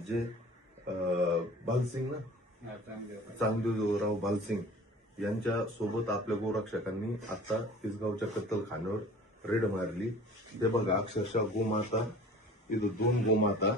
जे अं, भालसिंग ना? चांगदेवराव भालसिंग यांच्या सोबत आपल्या गोरक्षकांनी आता तिसगावच्या कत्तलखान्यावर रेड मारली. ते बघा अक्षरशः गोमाता इथं दोन गोमाता.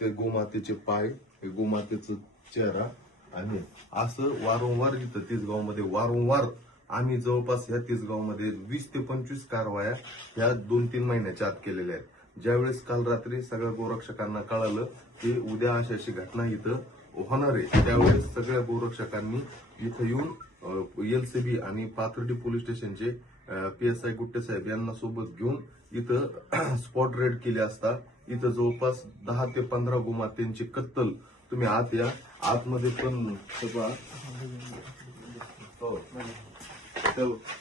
ते गोमातेचे पाय हे गोमातेचं चेहरा आणि असं वारंवार इथं तिसगावमध्ये वारंवार आम्ही जवळपास ह्या तिसगावमध्ये वीस ते पंचवीस कारवाया ह्या दोन तीन महिन्याच्या आत केलेल्या आहेत. ज्यावेळेस काल रात्री सगळ्या गोरक्षकांना कळालं की उद्या अशी अशी घटना इथं होणार आहे त्यावेळेस सगळ्या गोरक्षकांनी इथं येऊन एलसीबी आणि पाथर्डी पोलीस स्टेशनचे पी एस आय गुट्टे साहेब यांना सोबत घेऊन इथं स्पॉट रेड केले असता इथं जवळपास दहा ते पंधरा गोमात्यांची कत्तल तुम्ही आत या आतमध्ये पण सगळं हो.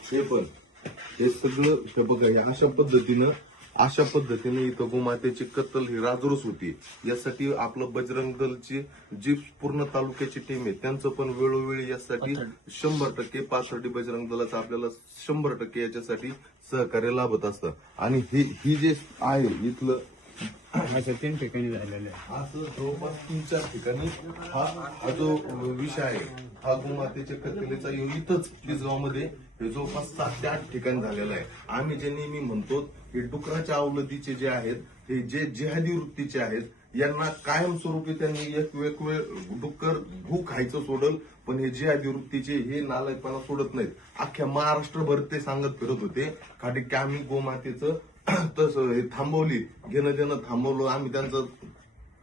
हे पण हे सगळं बघा अशा पद्धतीनं अशा पद्धतीने इथं गोमातेची कत्तल ही राजरोस होती. यासाठी आपलं बजरंग दलची जी पूर्ण तालुक्याची टीम आहे. त्यांचं पण वेळोवेळी यासाठी शंभर टक्के पाथर्डी बजरंग दलाचं आपल्याला शंभर टक्के याच्यासाठी सहकार्य लाभत असतं. आणि ही ही जे आहे इथलं असं तीन ठिकाणी झालेलं आहे. असं जवळपास तीन चार ठिकाणी हा जो विषय आहे. हा गोमातेच्या कत्तलेचा ह्यो इथंच मध्ये हे जवळपास सात ते आठ ठिकाणी झालेला आहे. आम्ही जे नेहमी म्हणतो हे डुकराच्या अवलदीचे जे आहेत हे जे जिहादी वृत्तीचे आहेत यांना कायमस्वरूपी त्यांनी एक वेळ डुक्कर भू खायचं सोडल पण हे जिहादी वृत्तीचे हे नालायकपणा सोडत नाहीत. अख्ख्या महाराष्ट्रभर ते सांगत फिरत होते. कारण की आम्ही गोमातेचं तसं हे थांबवली घेणं देणं थांबवलं आम्ही त्यांचं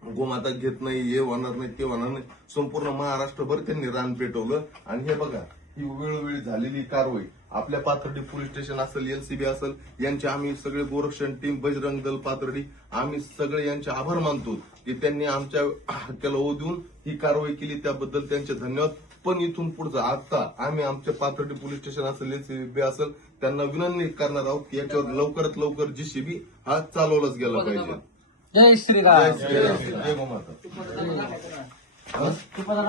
गोमाता घेत नाही हे होणार नाही ते होणार नाही. संपूर्ण महाराष्ट्रभर त्यांनी रान पेटवलं. आणि हे बघा ही वेळोवेळी झालेली कारवाई. आपल्या पाथर्डी पोलीस स्टेशन असेल एलसीबी असेल यांचे आम्ही सगळे गोरक्षण टीम बजरंग दल पाथर्डी आम्ही सगळे यांचे आभार मानतो की त्यांनी आमच्या हक्काला ओ देऊन ही कारवाई केली. त्याबद्दल त्यांचे धन्यवाद. पण इथून पुढचं आता आम्ही आमच्या पाथर्डी पोलीस स्टेशन असेल एलसीबी असेल त्यांना विनंती करणार आहोत की याच्यावर लवकरात लवकर जीसीबी हा चालवलाच गेला पाहिजे. जय श्रीराम. जय श्रीराम. जय तुपाचा